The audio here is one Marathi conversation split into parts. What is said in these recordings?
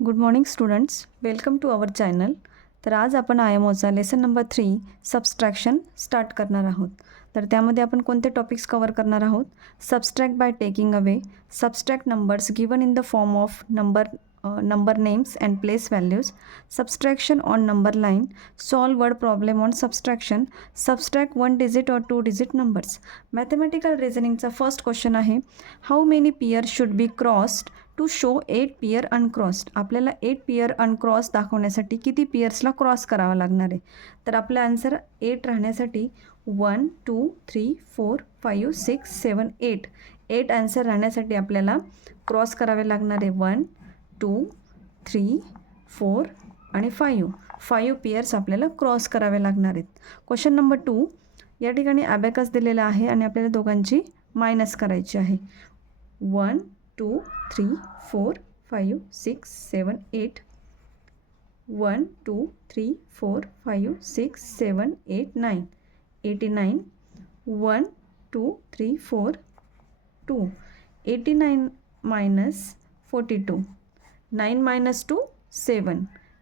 Good morning students, welcome to our channel. तर आज आपण आयएमओचा लेसन नंबर 3 सबस्ट्रॅक्शन स्टार्ट करणार आहोत. तर त्यामध्ये आपण कोणते टॉपिक्स कवर करणार आहोत? Subtract by taking away, subtract numbers given in the form of number names and place values, subtraction on number line, solve word problem on subtraction, subtract one digit or two digit numbers. Mathematical reasoningचा फर्स्ट क्वेश्चन आहे, how many pair should be crossed to show 8 pair uncrossed. आपल्याला 8 पेयर अनक्रॉस दाखवण्यासाठी किती पेयर्सला क्रॉस करावा लागणार आहे? तर आपला आन्सर 8 राहण्यासाठी 1 2 3 4 5 6 7 8 आन्सर राहण्यासाठी आपल्याला क्रॉस करावे लागणार आहे. 1 2 3 4 आणि 5 पेयर्स आपल्याला क्रॉस करावे लागणार आहेत. क्वेश्चन नंबर 2, या ठिकाणी ॲबॅकस दिलेला आहे आणि आपल्याला दोघांची मायनस करायची आहे. 1 2 3 4 5 6 7 8 1 2 3 4 5 6 7 8 9 89 1 2 3 4 2 89 minus 42 9 minus 2 7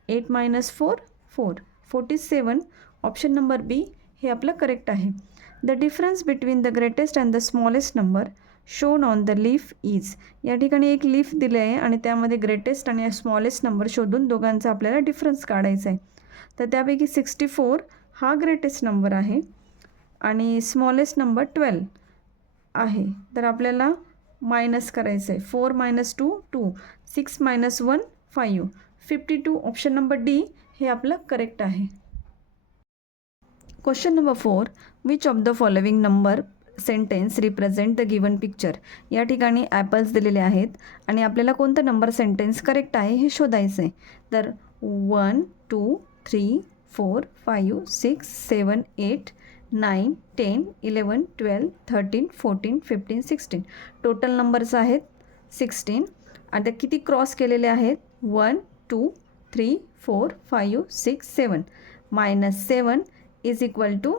8 minus 4 4 47. Option number B हे आपलं करेक्ट आहे. The difference between the greatest and the smallest number shown on the leaf is. या ठिकाणी एक लीफ दिले आहे आणि त्यामध्ये ग्रेटेस्ट आणि स्मॉलेस्ट नंबर शोधून दोघांचा आपल्याला डिफरन्स काढायचा आहे. तर त्यापैकी 64 हा ग्रेटेस्ट नंबर आहे आणि स्मॉलेस्ट नंबर 12 आहे. तर आपल्याला मायनस करायचं आहे. 4 minus 2 2 6 minus 1 5 52. Option number D हे आपलं करेक्ट आहे. Question number 4, which of the following number sentence represent the given picture. या ठिकाणी ॲपल्स दिलेले आहेत आणि आपल्याला कोणतं नंबर सेंटेन्स करेक्ट आहे हे शोधायचं आहे. तर 1 2 3 4 5 6 7 8 9 10 11 12 13 14 15 16 टोटल नंबर्स आहेत 16. आता किती क्रॉस केलेले आहेत? 1 2 3 4 5 6 7 मायनस 7 इज इक्वल टू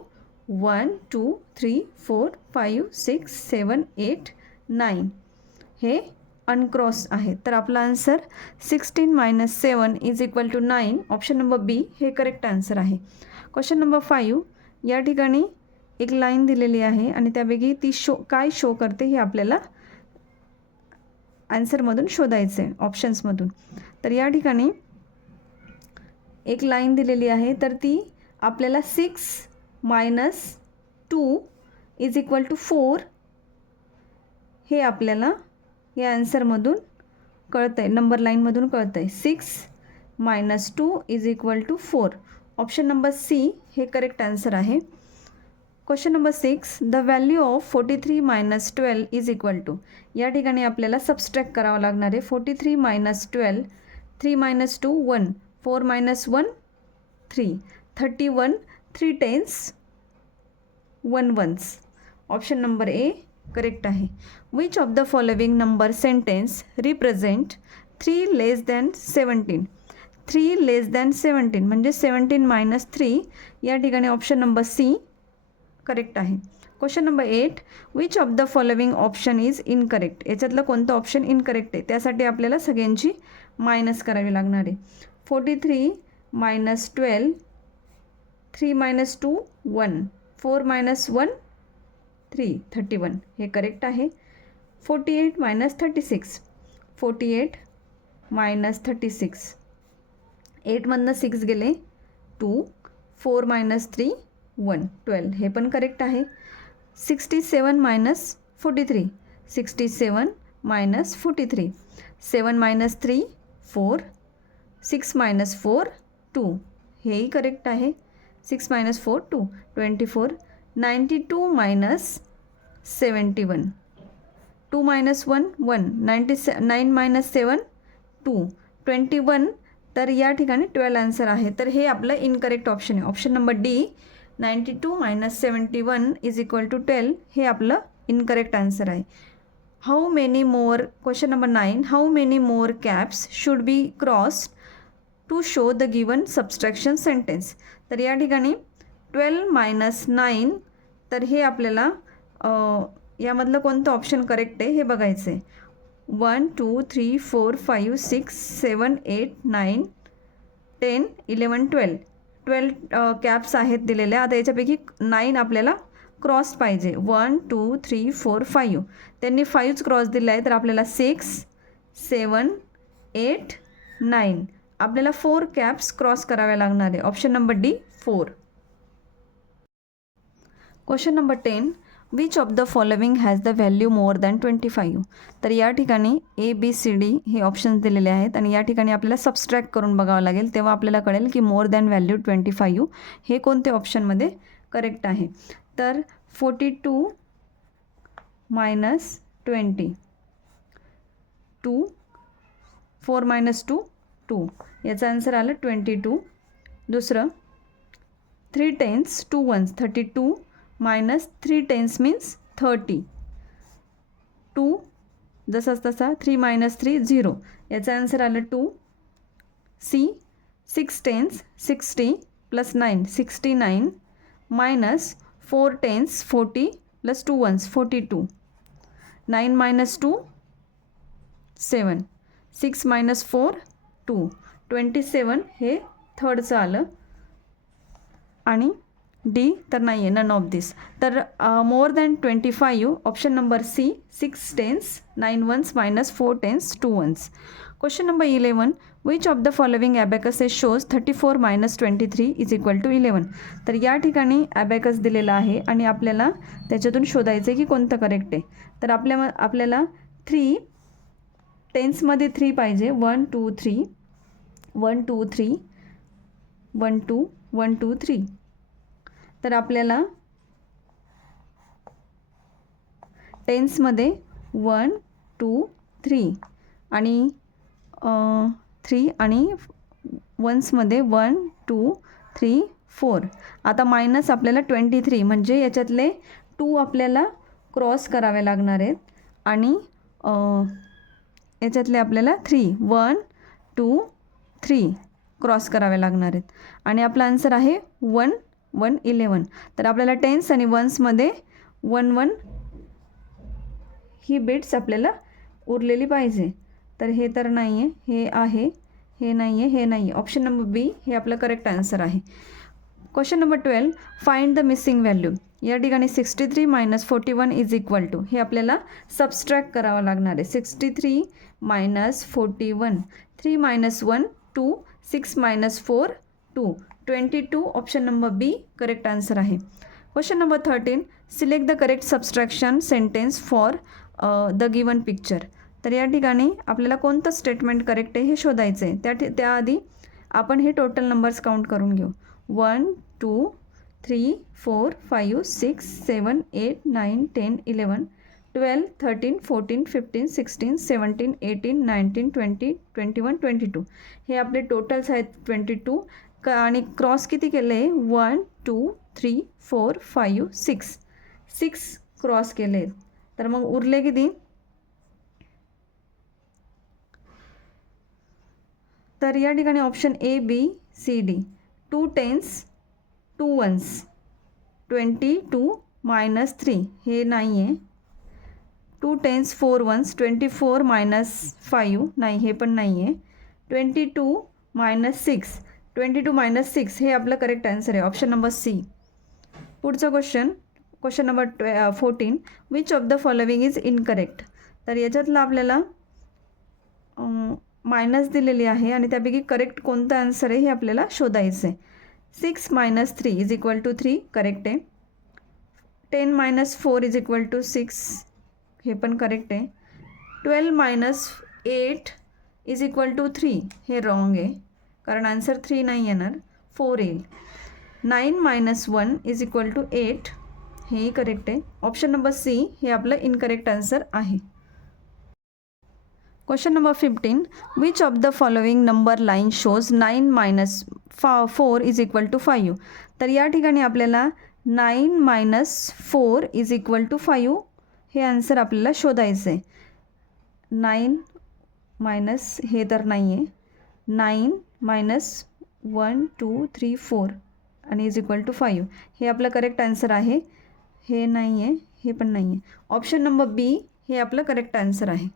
1 2 3 4 5 6 7 8 9 हे अनक्रॉस आहे. तर आपला answer 16 minus 7 is equal to 9. Option number B हे करेक्ट आन्सर आहे. क्वेश्चन नंबर 5, या ठिकाणी एक लाईन दिलेली आहे आणि त्यापैकी ती काय शो करते हे आपल्याला आन्सरमधून शोधायचं आहे, ऑप्शन्समधून. तर या ठिकाणी एक लाईन दिलेली आहे, तर ती आपल्याला 6 minus 2 इज इक्वल टू 4 हे आपल्याला या आन्सरमधून कळतं आहे, नंबर लाईनमधून कळतं आहे. 6 minus 2 is equal to 4. Option number C हे करेक्ट आन्सर आहे. Question number 6, the value of 43 minus 12 is equal to. या ठिकाणी आपल्याला सबस्ट्रॅक्ट करावं लागणार आहे. 43 minus 12 3 minus 2 1 4 minus 1 3 31 3 tens 1 ones. Option number A correct आहे. Which of the following number sentence represent 3 less than 17. 3 less than 17 म्हणजे 17 minus 3. या ठिकाणी ऑप्शन नंबर सी करेक्ट आहे. Question number 8, which of the following option is incorrect. याच्यातलं कोणतं ऑप्शन इनकरेक्ट आहे? त्यासाठी आपल्याला सगळ्यांची मायनस करावी लागणार आहे. 43 minus 12 3 minus 2 1 4 minus 1 3 31 हे करेक्ट आहे. 48 minus 36 48 minus 36 8मधनं 6 गेले 2 4 minus 3 1 12 हे पण करेक्ट आहे. 67 minus 43 67 minus 43 7 minus 3 4 6 minus 4 2 हेही करेक्ट आहे. 6 minus 4 2 24 92 minus 71 2 minus 1 1 9 minus 7 2 21. तर या ठिकाणी 12 आन्सर आहे. तर हे आपलं इनकरेक्ट ऑप्शन आहे. Option number D 92 minus 71 is equal to 12 हे आपलं इनकरेक्ट आन्सर आहे. How many more. Question number 9, how many more caps should be crossed to show the given subtraction sentence. तर या ठिकाणी 12 minus 9, तर हे आपल्याला यामधलं कोणतं ऑप्शन करेक्ट आहे हे बघायचं आहे. 1 2 3 4 5 6 7 8 9 10 11 12 कॅप्स आहेत दिलेल्या. आता याच्यापैकी 9 आपल्याला क्रॉस पाहिजे. 1 2 3 4 5 त्यांनी 5 क्रॉस दिले आहे, तर आपल्याला 6 7 8 9 आपल्याला 4 कॅप्स क्रॉस कराव्या लागणार आहे. Option number D 4. Question number 10, which of the following has the value more than 25. तर या ठिकाणी ABCD हे ऑप्शन्स दिलेले आहेत आणि या ठिकाणी आपल्याला सबस्ट्रॅक्ट करून बघावं लागेल, तेव्हा आपल्याला कळेल की मोर दॅन व्हॅल्यू 25 हे कोणते ऑप्शनमध्ये करेक्ट आहे. तर 42 मायनस 20 2 4 मायनस 2 2 याचा आन्सर आलं 22. दुसरं 3 10s 2 1s 32 minus 3 10s means 30. 2 जसाच तसा 3 मायनस 3 0 याचा आन्सर आलं 2. C 6 10s 60 plus 9 69 minus 4 10s 40 plus 2 1s 42. 9 minus 2 7 6 minus 4 2 27 हे थर्डचं आलं. आणि डी तर नाही आहे, नन ऑफ दिस. तर more than 25 option number C 6 10s 9 1s minus 4 10s 2 1s. Question number 11, which of the following abacuses shows 34 minus 23 is equal to 11. तर या ठिकाणी ॲबॅकस दिलेला आहे आणि आपल्याला त्याच्यातून शोधायचं आहे की कोणतं करेक्ट आहे. तर आपल्याला 3 टेन्समध्ये 3 पाहिजे. 1 2 3 1 2 3 1 2 1 2 3. तर आपल्याला टेन्समध्ये 1 2 3 आणि 3 आणि वन्समध्ये 1 2 3 4. आता मायनस आपल्याला 23 म्हणजे याच्यातले 2 आपल्याला क्रॉस करावे लागणार आहेत आणि याच्यातले आपल्याला 3 1 2 3 क्रॉस करावे लागणार आहेत आणि आपला आन्सर आहे 1 1 11. तर आपल्याला टेन्स आणि वन्समध्ये 1 1 ही बिट्स आपल्याला उरलेली पाहिजे. तर हे तर नाही आहे, हे आहे, हे नाही आहे, हे नाही आहे. ऑप्शन नंबर बी हे आपलं करेक्ट आन्सर आहे. Question number 12, find the missing value. या ठिकाणी 63 मायनस 41 इज इक्वल टू हे आपल्याला सबस्ट्रॅक्ट करावं लागणार आहे. 63 minus 41 3 minus 1 2 6 minus 4 2 22. Option number B correct answer आहे. Question number 13, select the correct subtraction sentence for the given picture. तर या ठिकाणी आपल्याला कोणतं स्टेटमेंट करेक्ट आहे हे शोधायचं आहे. त्याआधी आपण हे टोटल नंबर्स काउंट करून घेऊ. 1 2 3 4 5 6 7 8 9 10 11 12 13 14 15 16 17 18 19 20 21 22 हे आपले टोटल्स आहेत 22. आणि क्रॉस किती केले आहे 1 2 3 4 5 6 क्रॉस केले. तर मग उरले किती. तर या ठिकाणी option A B C D 2 10s 2 1s 22 minus 3 हे नाही आहे. 2 10s 4 1s 24 मायनस 5 नाही, हे पण नाही आहे. 22 मायनस 6 22 मायनस 6 हे आपलं करेक्ट आन्सर आहे. Option number C. पुढचं question number 14, which of the following is incorrect. तर याच्यातलं आपल्याला मायनस दिलेली आहे आणि त्यापैकी करेक्ट कोणतं आन्सर आहे हे आपल्याला शोधायचं आहे. 6 minus 3 is equal to 3 correct आहे. 10 मायनस 4 इज इक्वल टू 6 हे पण करेक्ट आहे. 12 मायनस 8 इज इक्वल टू 3 हे रॉंग आहे, कारण आन्सर 3 नाही येणार, 4 येईल. 9 मायनस 1 इज इक्वल टू 8 हेही करेक्ट आहे. ऑप्शन नंबर सी हे आपलं इनकरेक्ट आन्सर आहे. Question number 15, which of the following number line shows 9 minus 4 is equal to 5. तर या ठिकाणी आपल्याला 9 मायनस 4 इज इक्वल टू 5 हे आन्सर आपल्याला शोधायचं आहे. 9 मायनस हे तर नाही आहे. 9 मायनस 1 2 3 4 आणि इज इक्वल टू 5 हे आपलं करेक्ट आन्सर आहे. हे नाही आहे, हे पण नाही आहे. ऑप्शन नंबर बी हे आपलं करेक्ट आन्सर आहे.